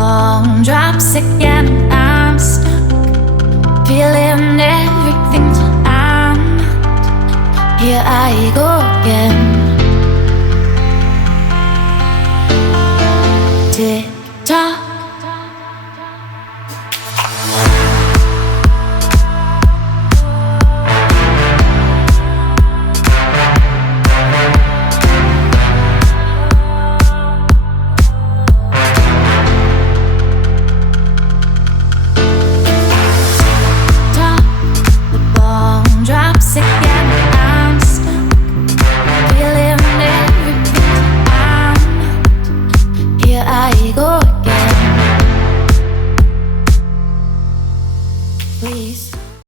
bomb drops again and I'm stuck, feeling everything till I'm not. Here I go again. Tick tock,